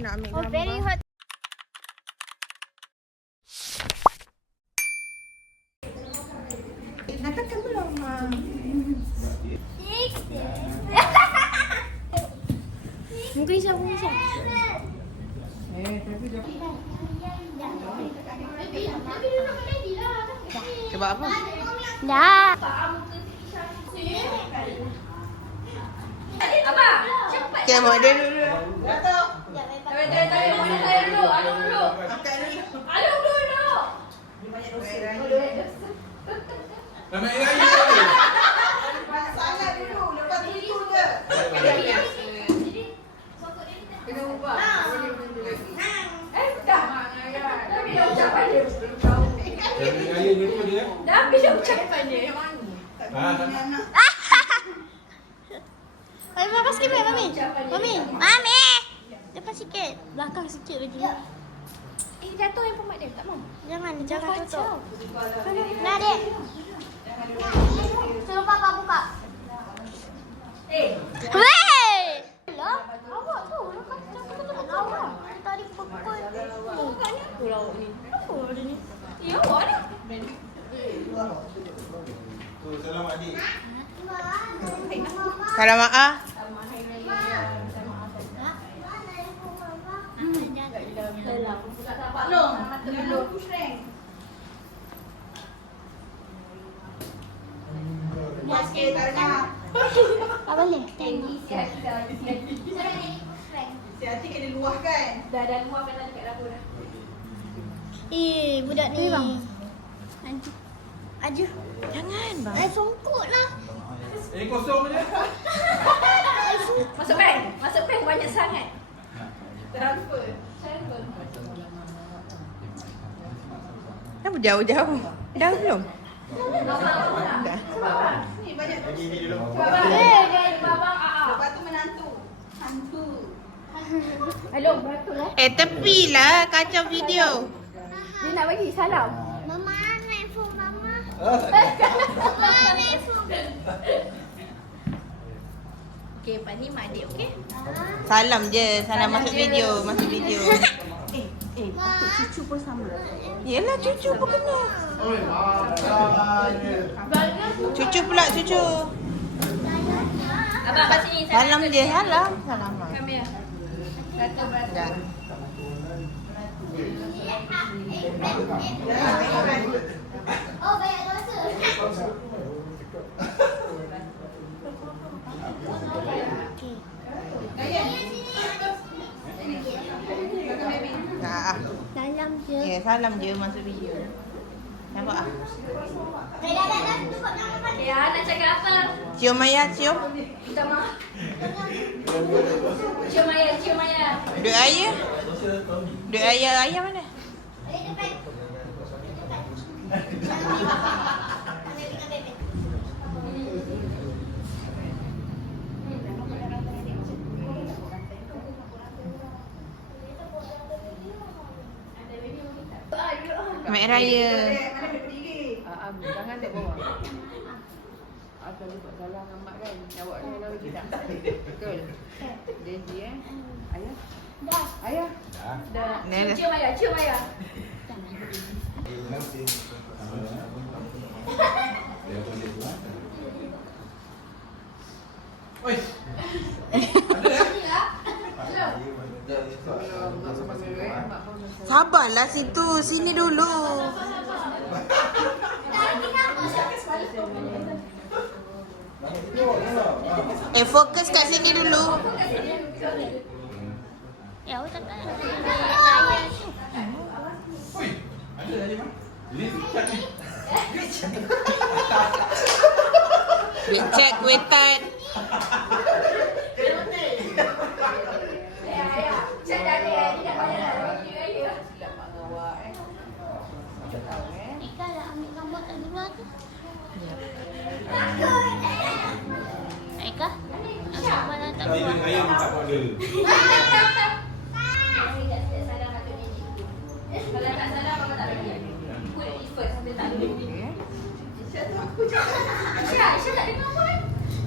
nak ambil Oh, gambar. very hot. Dah tekan belum, Mak? Muka Isha, muka Isha. Sebab apa? Dah. Abang, cepat. Okay, Mak dia dulu. Alung dulu. Ramai raya ke? Salah dulu, lepas itu je. Kena ubah. Dah. Tapi dah ucapan dia belum tahu. Ramai raya dulu dia. Dah habis dah ucapan dia. Mami, sikit, Mami. Mami. Mami. Depan sikit. Belakang sikit lagi. Jatuh yang pemat dia. Tak mau. Jangan tutup. Nah, Dek. Suruh Papa buka. Weh! Lah, awak tu. Awak. Tadi pukul. Bukannya pulau ni. Apa dia ni? Ya, awak ni. Salam adik. Salam Mak. Tak boleh. Si Ati kena luahkan. Dah luar kan dekat dapur dah. Budak ni. Aja. Jangan, bang. Songkok lah. Kosong je. Masuk bank banyak sangat. Transfer. Kenapa jauh-jauh? Dah belum? Dah. Ni banyak. Ini dulu. Babang Lepas tu menantu. Hantu. Alung, beratur lah. Tepilah kacau video. Dia nak bagi salam. Mama, ambil phone Mama. Ah, Mama, ambil phone. Okey, Pak ni mak adik, okey? Salam je. Salam masuk je. video. Masuk video. Cucu pun sama. Yelah, cucu pun kena. Cucu pula, cucu. Abang kat sini. Salam je. Salam. Salam. Kamera. Beratur. Dah. Oh, banyak dosa. Dah. Dalam je. Ya, salam je masuk video. Nampak ah? Dah. Tutup nama Ya, nak cakap apa? Cium Maya, cium. Minta maaf. Cium Maya. Duit ayah. Duit ayah mana? Mek Raya. Jangan dek bawah. Kalau buat salah dengan mak kan, awak ni lalu kita. Betul. Janji Ayah? Dah. Ayah? Dah. Dah. Cium Maya. Oi. Sabarlah situ. Sini dulu. Fokus kat sini dulu. Ya, awak tak nak. Oi. Ada tadi mah. Ini chat ni. Dia check wetan. Cak dah ni, dia nak banyak roti raya. Silap mak dengan awak Tahu Ika dah ambil gambar kat luar tu. Ika? Apa dah tak Tadi buat? duit raya minta order. Kalau tak salah, Mama tak bagi. Put it first, sampai tak bagi. Aisyah tak dengar apa kan?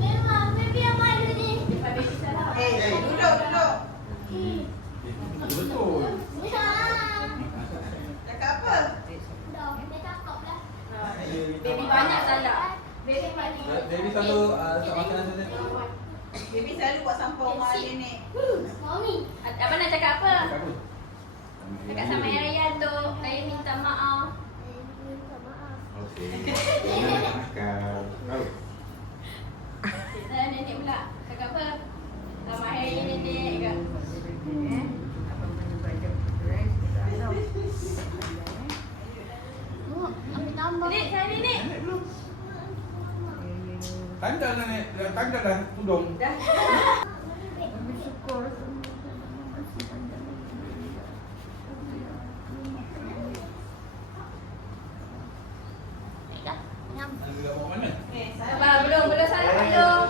Memang, baby yang malu ni. Lepas baby salah. Duduk. Baby selalu buat sampah rumah nenek. Mami. Abang nak cakap apa? Cakap apa? Cakap sama Ayah Raya tu. Saya minta maaf. Okey. Makan. Tahu. Dan nenek pula. Cakap apa? Selamat Hari Raya nenek kak. Abang mana baca dress kita tahu. Tambah. Nenek, saya nenek. Nenek belum. Tanda nenek, tanda dah tudung. Dah. Bersyukur terima kasih tanda. Anda nak bawa mana? Abang belum salah belum.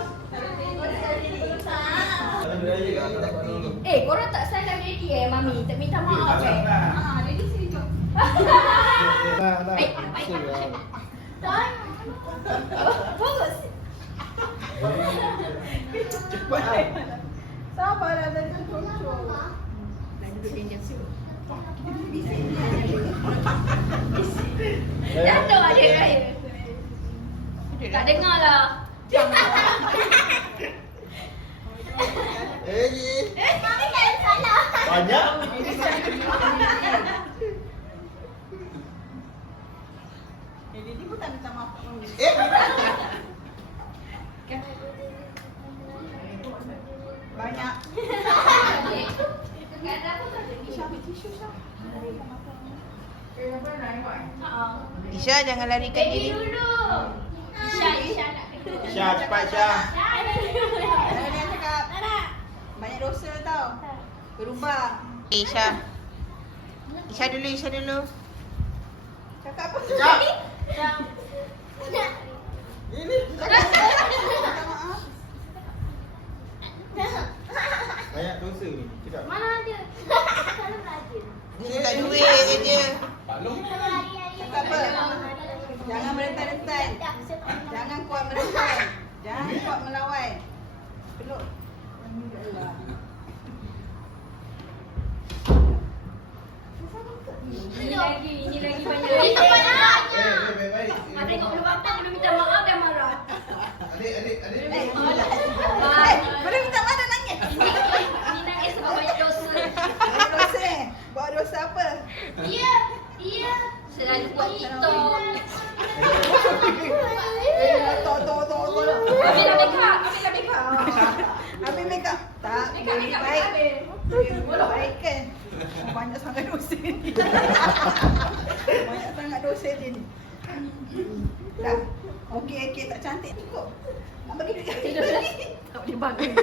Korang tak salah ready Mami. Tak minta maaf ready sini jom. Bagus. Sabarlah dan cucu. Dah duduk pinjam siapa? Jatuh adik saya. Tak dengar lah. Mami tak salah. Banyak. Jadi pun tak minta maaf kat mami. Banyak. Isha jangan larikan diri. Dulu. Isya nak kena. Syah, cepat Syah. Jangan dia cakap. Banyak dosa tau. Berubah. Isha. Isha dulu. Cakap apa? Cakap. Ini. Minta maaf. Banyak dosa ni. Cakap. Mana ada? Selalu rajin. Minta duit je. Pak Long. Cakap apa? Jangan merentan-rentan. Jangan kuat merentan. Jangan kuat melawan. Peluk. Ini lagi banyak. Ini cepat nak. Baik. Mak tengok belum apa belum minta maaf dah marah. Adik. Boleh minta maaf dan nangis. Ni nangis sebab banyak dosa. Banyak dosa. Buat dosa apa? Iya. Selalu buat TikTok. Tok. Habis dah make up. Habis make up. Tak, lebih baik. Lebih baik kan? Banyak sangat dosa ni. Banyak sangat dosa dia ni. Dah. Okey, tak cantik cukup. Nak bagi duit. Tak boleh bangun.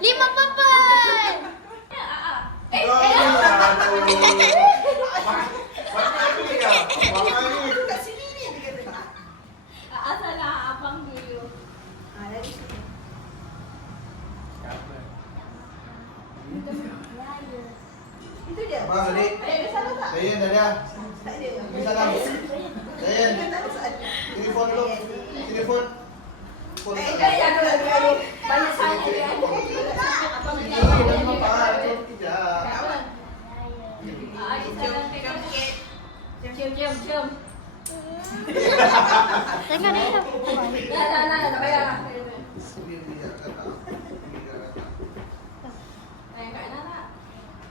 Lima purple. Kat sini ni dia kata. Salah abang dulu. Dari sini. Itu dia. Abang, adik. Ada salah tak? Dayan, Dadah. Tak ada. Ini salam. Dayan. Tak ada soalan. Telefon dulu. Telefon. Aduh. Banyak sangat dia. Abang ni Jom. Jangan dia. Dah, tak payah lah. Ayah kat Ana tak?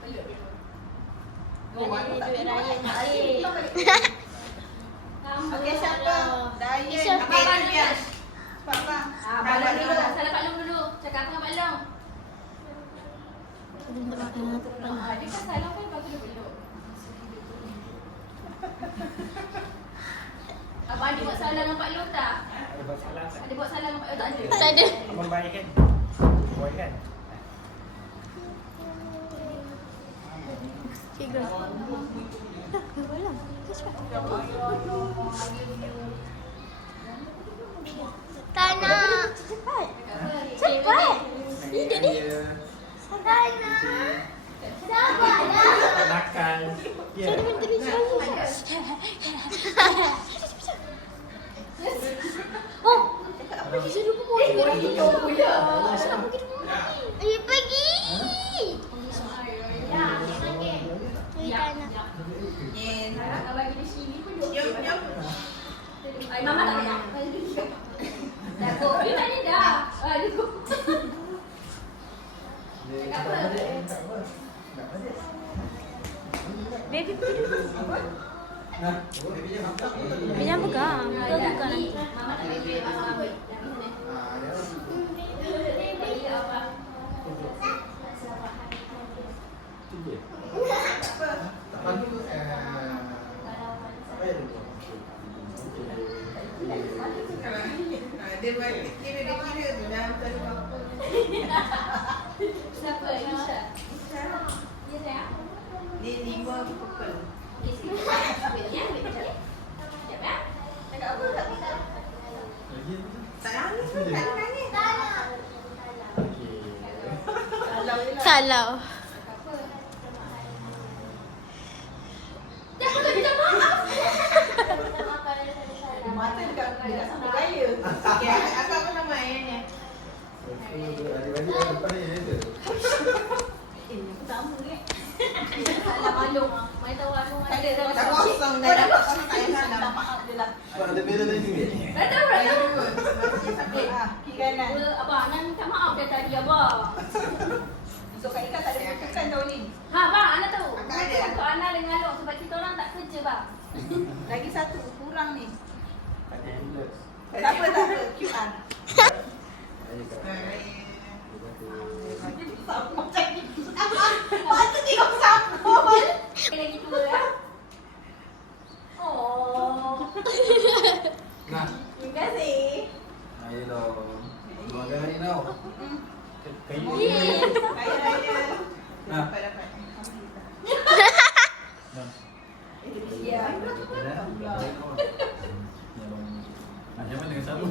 Peluk dulu. Ini duit raya nak air. Okey, siapa? Dayan. Isha. Okey, Abang dia. dulu. Cepat bang. Abang dulu. Salah Pak Long dulu. Cakap apa dengan Pak Long? Dia kan salah kan baru dia peluk. Abang ada buat salah dengan Pak Long tak? Ada buat salah tak? Ada buat salah dengan Pak Long tak ada? Tak ada. Abang baik kan? Boy kan? Tiga. Tak nak. Cepat. Ini dia ni. Tak nak. Sabarlah. Tak nakal. Ya. Saya minta duit saya. Oh. Saya lupa bawa duit raya. Saya nak pergi rumah ni. Ayo pergi. Ya, pergi. Tak nak. Abang bagi dia sini pun dia okey. Jom. Mama tak nak. Dah go. Dia tak ada dah. Jangan pegang. Kau Ya, buka ni nanti. mama nak ambil, mama ambil. Yang ni. Bagi apa? Dia kira tu dah betul apa. Siapa? Isha. Ya saya. Ni 5 pukul. Okey, sikit. Ambil ya, ambil sekejap. Sekejap ya. Cakap apa tak bisa? Tak nangis pun, tak nangis. Salah je lah. Salah. Jangan minta maaf. Mata dekat sama gaya. Okey, akak apa nama ayahnya? Sama ke? Salah maklum. Mai tahu aku ada dah Tak masuk. kosong dah dapat sama tak payah salam. Maaf je lah. Ada beza lagi ni. Dah tahu dah tahu. Masih sampai kiri kanan. Abang, Nan minta maaf dia tadi abang. So Kak Ika tak ada bukan tahun ni. Ha bang, Ana tahu. Akak ada. Untuk Ana dengan Alok sebab kita orang tak kerja bang. Lagi satu kurang ni. Tak apa, tak apa. QR. Sama macam ni. Mata tengok sama. Lagi tua ya. Oh. Nah, Terima kasih. ayo dong. Keluarga hari now. Yeay. Raya raya. Nah. Dapat. Ya. Macam mana dengan sabun?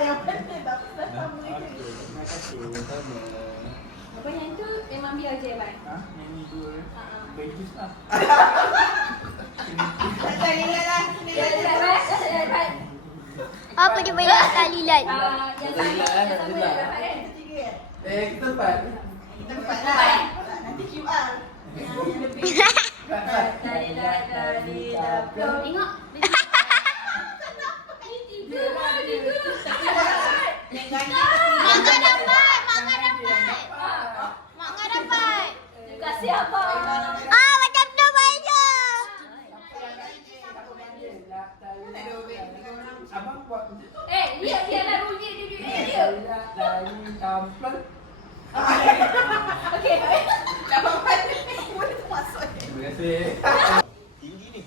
Yang penting tak dah sama je. Terima kasih. Sama. Apa yang tu memang biar je bang. Yang ni dua. Bejus lah. Tak tali lah. Sini Ya, lah. dah baik. Apa dia banyak kali light? Yang sama dah dapat kan? Kita tiga ya? Kita empat. Kita empat lah. Nanti QR. Tengok. Mak dapat. Mak dapat. Kasih apa? Ah, macam tu baiknya. Abang buat Biarlah bunyi dia. dari tampil. Okey, baik. Dah apa-apa. Boleh masuk. Terima kasih. Tinggi ni.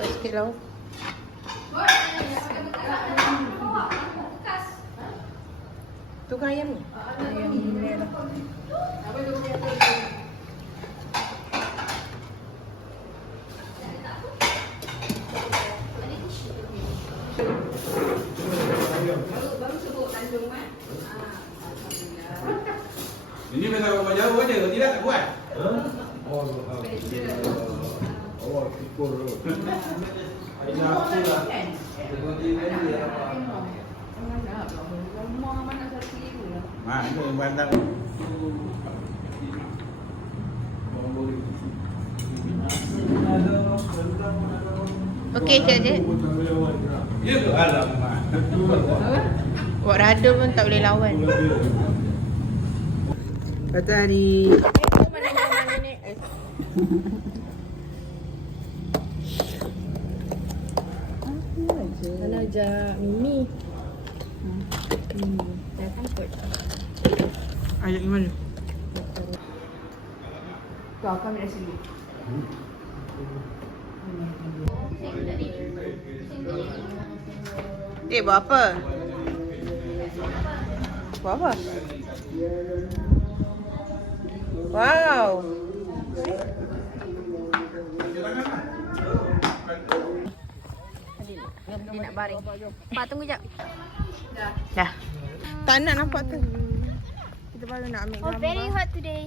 Sikit lah. Tu kan ayam ni? Ayam ni lah. Ini pasal orang jauh aja, tidak tak buat. Oh, syukur. Ada apa lah? Rumah mana satu ribu lah. Mak, itu yang bandang. Okey, cik. Ya ke? Alamak. Buat rada pun tak boleh lawan. Kata hari. Mana ni? Mana ajak Mimi? Datang kot. Ajak mana? Kau akan ambil sini. Buat apa? Buat apa? Wow. Dia nak baring. Pak tunggu jap. Dah. Tak nak nampak tu. Kita baru nak ambil Oh, gambar. very hot today.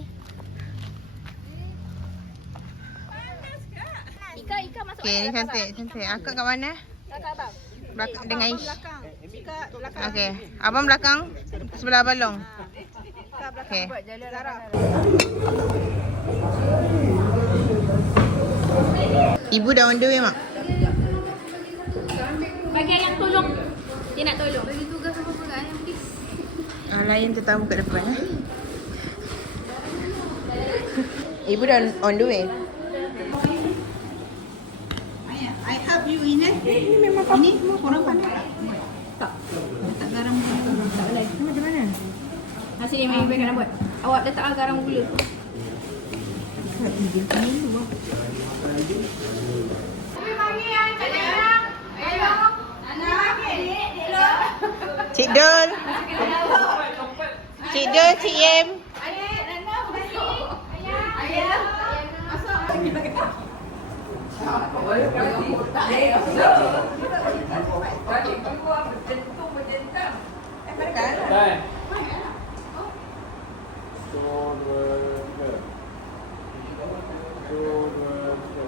Ika masuk. Okay, ni cantik. Akak kat mana? Kakak abang. Belakang dengan Ish. Belakang. Ika belakang. Ah. Okay. Abang belakang. Sebelah balong. Ika belakang Okay. buat jalan Zara. Ibu dah on the way, Mak. Bagi ayam tolong. Dia nak tolong. Bagi tugas apa-apa kat ayam please. Layan tetamu kat depan. Ibu dah on the way. I help you in it. Ini memang kamu. Ini semua korang pandai. Tak. Tak garam. Tak boleh. Ini macam mana? Nasi ni main nak buat. Awak letak garam gula. Cik Dul. Cik Dul, Cik Yem. Dah. 1, 2, 3. 1, 2, 3.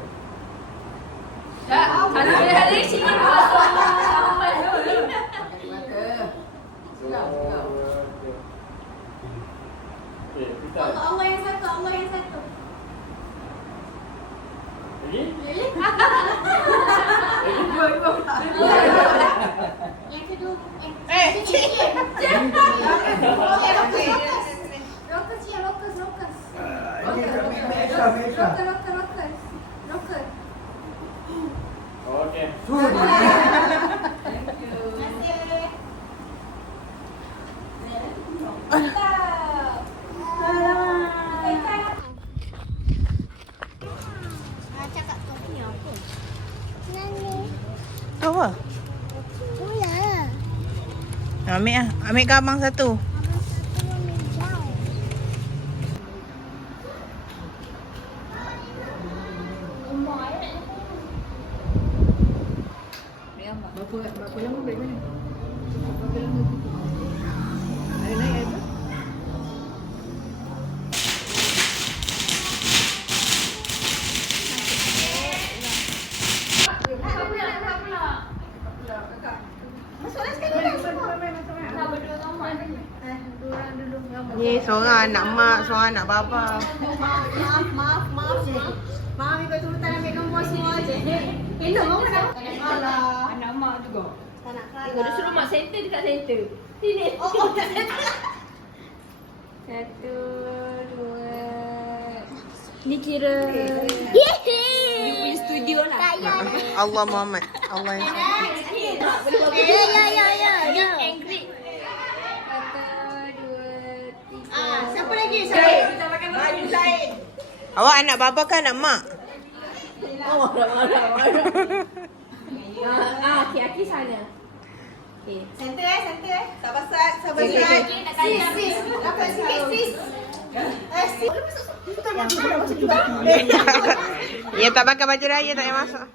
Tak. Ada sini. Okay, kita. Allah yang satu. Allah yang satu. Lagi? Yang kedua. Lokus. Lokus. Okay. Cakap kau punya apa? Apa? Bola. Ambil lah. Ambil ke abang satu. Berapa lama break mana? Berapa lama? Ada naik apa? Ye, seorang anak mak, seorang anak bapa. Maaf je. Maaf ikut sultan ambil nombor semua je. Hello, mama dah. Alah. Anak mak juga. Tak nak kalah. Dia suruh mak center dekat center. Sini. Satu, dua. Ni kira. Yeay. Punya studio lah. Allah Muhammad. Allah yang Ya. Angry. Satu, dua, tiga. Siapa lagi? Kita makan baju lain. Awak anak bapa ke anak mak? Aki sana. Okay. Center. Sabar sat, sabar sat. Sis. Ya tak pakai baju raya tak payah masuk.